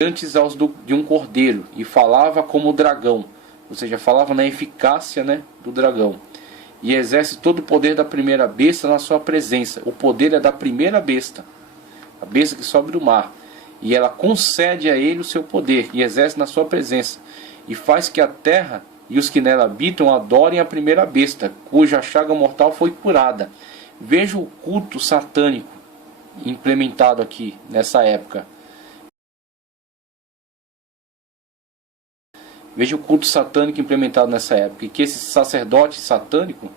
antes de um cordeiro, e falava como o dragão, ou seja, falava na eficácia, né, do dragão, e exerce todo o poder da primeira besta na sua presença. O poder é da primeira besta, a besta que sobe do mar, e ela concede a ele o seu poder, e exerce na sua presença, e faz que a terra e os que nela habitam adorem a primeira besta, cuja chaga mortal foi curada. Veja o culto satânico implementado aqui nessa época. Veja o culto satânico implementado nessa época, e que esse sacerdote satânico,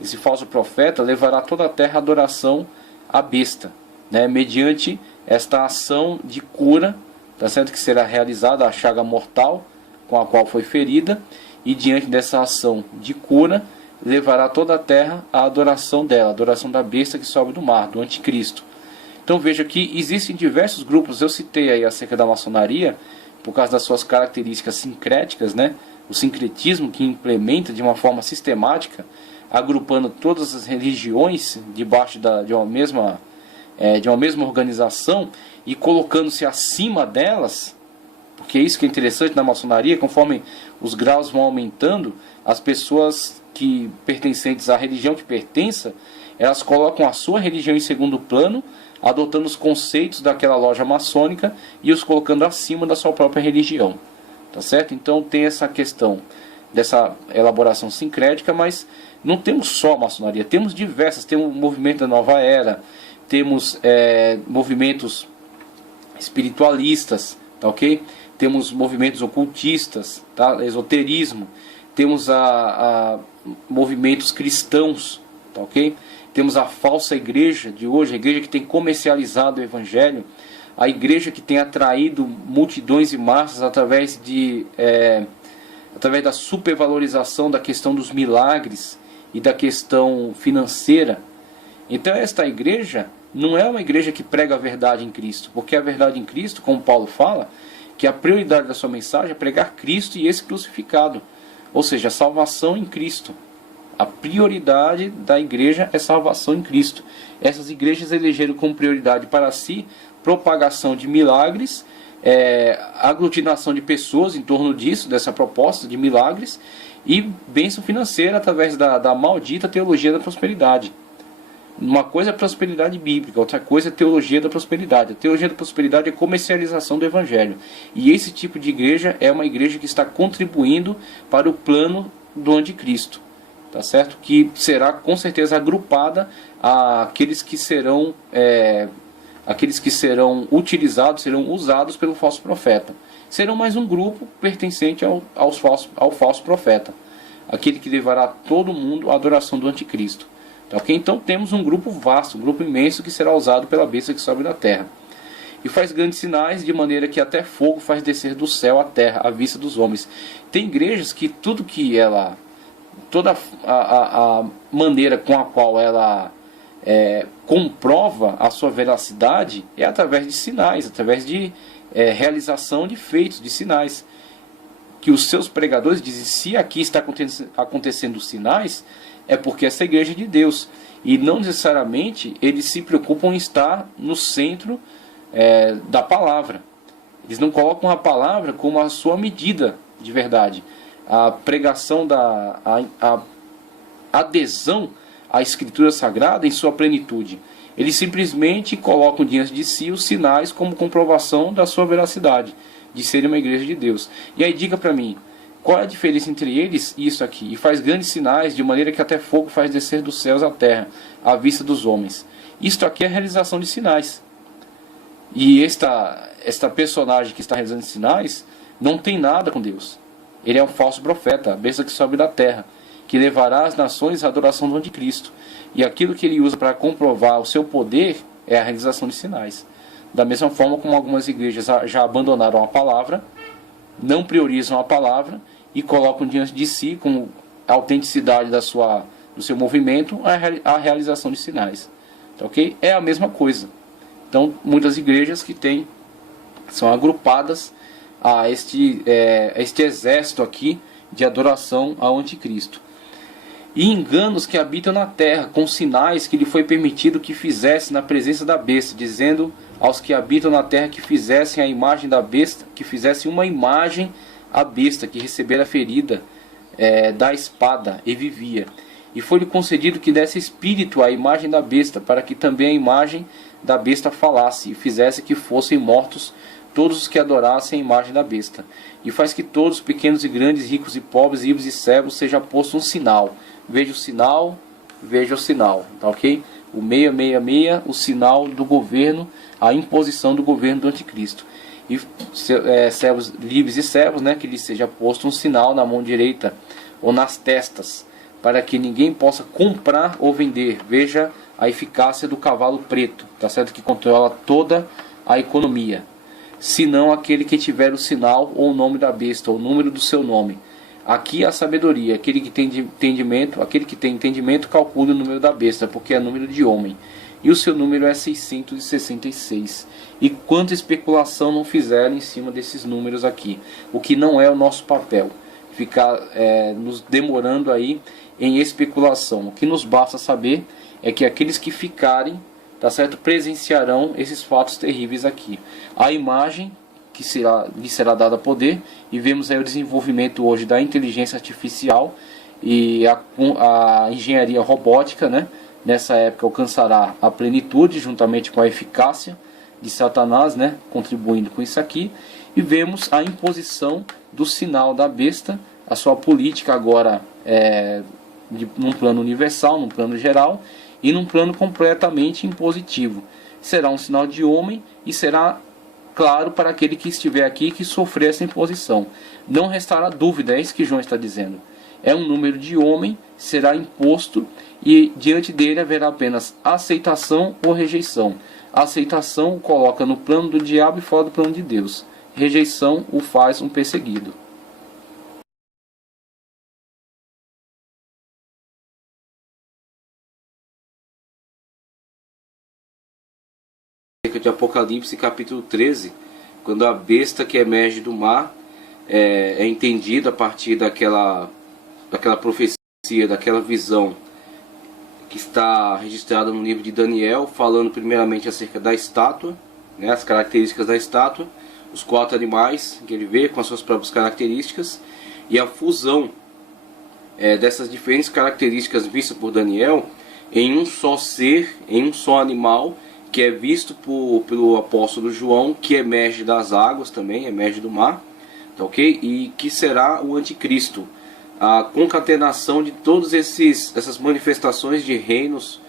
esse falso profeta, levará toda a terra à adoração à besta, né, mediante esta ação de cura, tá certo, que será realizada a chaga mortal com a qual foi ferida, e diante dessa ação de cura, levará toda a terra à adoração dela, a adoração da besta que sobe do mar, do anticristo. Então veja que existem diversos grupos, eu citei aí acerca da maçonaria, por causa das suas características sincréticas, né? O sincretismo que implementa de uma forma sistemática, agrupando todas as religiões debaixo de uma mesma organização e colocando-se acima delas, porque é isso que é interessante na maçonaria. Conforme os graus vão aumentando, as pessoas que pertencentes à religião que pertença, elas colocam a sua religião em segundo plano, adotando os conceitos daquela loja maçônica e os colocando acima da sua própria religião, tá certo? Então tem essa questão dessa elaboração sincrética, mas não temos só a maçonaria, temos diversas, temos o movimento da Nova Era, temos movimentos espiritualistas, tá ok? Temos movimentos ocultistas, tá? Esoterismo, temos movimentos cristãos, tá ok? Temos a falsa igreja de hoje, a igreja que tem comercializado o evangelho, a igreja que tem atraído multidões e massas através da supervalorização da questão dos milagres e da questão financeira. Então esta igreja não é uma igreja que prega a verdade em Cristo, porque a verdade em Cristo, como Paulo fala, que a prioridade da sua mensagem é pregar Cristo e esse crucificado, ou seja, a salvação em Cristo. A prioridade da igreja é salvação em Cristo. Essas igrejas elegeram como prioridade para si propagação de milagres, aglutinação de pessoas em torno disso, dessa proposta de milagres, e bênção financeira através da maldita teologia da prosperidade. Uma coisa é prosperidade bíblica, outra coisa é teologia da prosperidade. A teologia da prosperidade é comercialização do evangelho. E esse tipo de igreja é uma igreja que está contribuindo para o plano do anticristo. Tá certo? Que será com certeza agrupada àqueles que serão utilizados, serão usados pelo falso profeta. Serão mais um grupo pertencente ao falso profeta, aquele que levará todo mundo à adoração do anticristo. Tá, okay? Então temos um grupo vasto, um grupo imenso que será usado pela besta que sobe da terra. E faz grandes sinais, de maneira que até fogo faz descer do céu à terra, à vista dos homens. Tem igrejas que toda a maneira com a qual ela comprova a sua veracidade é através de sinais, através de realização de feitos, de sinais. Que os seus pregadores dizem, se aqui está acontecendo sinais, é porque essa igreja é de Deus. E não necessariamente eles se preocupam em estar no centro da palavra. Eles não colocam a palavra como a sua medida de verdade. A pregação a adesão à Escritura Sagrada em sua plenitude. Eles simplesmente colocam diante de si os sinais como comprovação da sua veracidade, de ser uma igreja de Deus. E aí diga para mim, qual é a diferença entre eles e isso aqui? E faz grandes sinais, de maneira que até fogo faz descer dos céus à terra, à vista dos homens. Isto aqui é a realização de sinais. E esta personagem que está realizando sinais não tem nada com Deus. Ele é um falso profeta, a besta que sobe da terra, que levará as nações à adoração do anticristo. E aquilo que ele usa para comprovar o seu poder é a realização de sinais. Da mesma forma como algumas igrejas já abandonaram a palavra, não priorizam a palavra e colocam diante de si, como a autenticidade do seu movimento, a realização de sinais. Tá, ok? É a mesma coisa. Então, muitas igrejas que são agrupadas a este exército aqui de adoração ao anticristo. E enganos que habitam na terra, com sinais que lhe foi permitido que fizesse na presença da besta, dizendo aos que habitam na terra que fizessem a imagem da besta, que fizessem uma imagem à besta, que recebera a ferida da espada e vivia. E foi-lhe concedido que desse espírito à imagem da besta, para que também a imagem da besta falasse, e fizesse que fossem mortos todos os que adorassem a imagem da besta. E faz que todos, pequenos e grandes, ricos e pobres, livres e servos, seja posto um sinal. Veja o sinal, veja o sinal, tá ok? O 666, o sinal do governo, a imposição do governo do anticristo. E servos livres e servos, né, que lhes seja posto um sinal na mão direita ou nas testas, para que ninguém possa comprar ou vender. Veja a eficácia do cavalo preto, tá certo? Que controla toda a economia. Senão aquele que tiver o sinal ou o nome da besta, ou o número do seu nome. Aqui a sabedoria, aquele que tem entendimento calcule o número da besta, porque é número de homem. E o seu número é 666. E quanta especulação não fizeram em cima desses números aqui. O que não é o nosso papel. Ficar nos demorando aí em especulação. O que nos basta saber é que aqueles que ficarem, tá certo, presenciarão esses fatos terríveis aqui. A imagem que lhe será dada poder, e vemos aí o desenvolvimento hoje da inteligência artificial e a engenharia robótica, né? Nessa época alcançará a plenitude juntamente com a eficácia de Satanás, né? Contribuindo com isso aqui. E vemos a imposição do sinal da besta, a sua política agora num plano universal, num plano geral e num plano completamente impositivo. Será um sinal de homem e será claro para aquele que estiver aqui que sofrer essa imposição. Não restará dúvida, é isso que João está dizendo. É um número de homem, será imposto e diante dele haverá apenas aceitação ou rejeição. A aceitação o coloca no plano do diabo e fora do plano de Deus. Rejeição o faz um perseguido. De Apocalipse capítulo 13, quando a besta que emerge do mar é entendida a partir daquela profecia, daquela visão que está registrada no livro de Daniel, falando primeiramente acerca da estátua, né, as características da estátua, os 4 animais que ele vê com as suas próprias características, e a fusão dessas diferentes características vistas por Daniel em um só ser, em um só animal, que é visto pelo apóstolo João, que emerge das águas também, emerge do mar, tá ok? E que será o anticristo, a concatenação de todas essas manifestações de reinos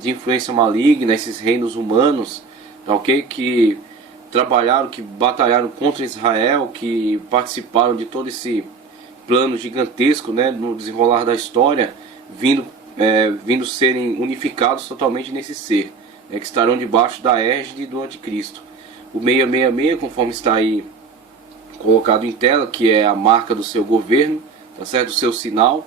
de influência maligna, esses reinos humanos, tá ok? Que trabalharam, que batalharam contra Israel, que participaram de todo esse plano gigantesco, né, no desenrolar da história, vindo serem unificados totalmente nesse ser. Que estarão debaixo da égide do anticristo. O 666, conforme está aí colocado em tela, que é a marca do seu governo, tá certo? O seu sinal,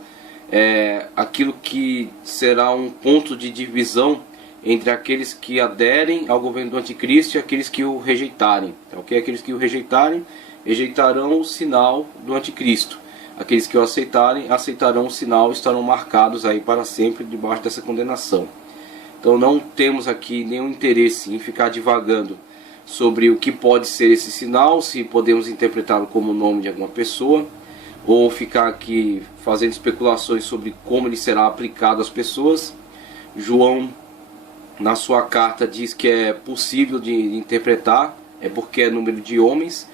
aquilo que será um ponto de divisão entre aqueles que aderem ao governo do anticristo e aqueles que o rejeitarem, tá ok? Aqueles que o rejeitarem, rejeitarão o sinal do anticristo. Aqueles que o aceitarem, aceitarão o sinal, estarão marcados aí para sempre debaixo dessa condenação. Então não temos aqui nenhum interesse em ficar divagando sobre o que pode ser esse sinal, se podemos interpretá-lo como o nome de alguma pessoa, ou ficar aqui fazendo especulações sobre como ele será aplicado às pessoas. João, na sua carta, diz que é possível de interpretar, porque é número de homens,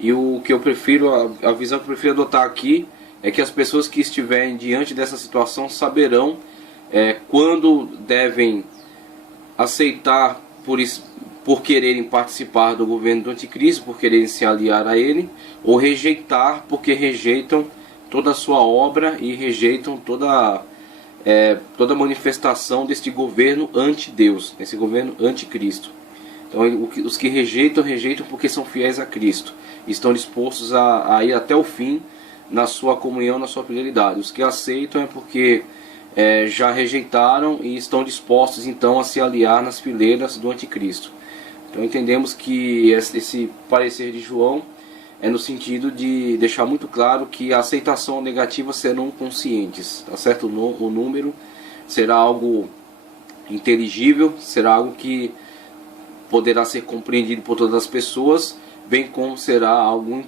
e o que eu prefiro, a visão que eu prefiro adotar aqui, é que as pessoas que estiverem diante dessa situação saberão quando devem aceitar por quererem participar do governo do anticristo, por quererem se aliar a ele, ou rejeitar porque rejeitam toda a sua obra e rejeitam toda manifestação deste governo anti-Deus, desse governo anticristo. Então os que rejeitam, rejeitam porque são fiéis a Cristo, e estão dispostos a ir até o fim na sua comunhão, na sua fidelidade. Os que aceitam é porque já rejeitaram e estão dispostos então a se aliar nas fileiras do anticristo. Então entendemos que esse parecer de João é no sentido de deixar muito claro que a aceitação negativa serão conscientes, tá certo? O número será algo inteligível, será algo que poderá ser compreendido por todas as pessoas, bem como será algo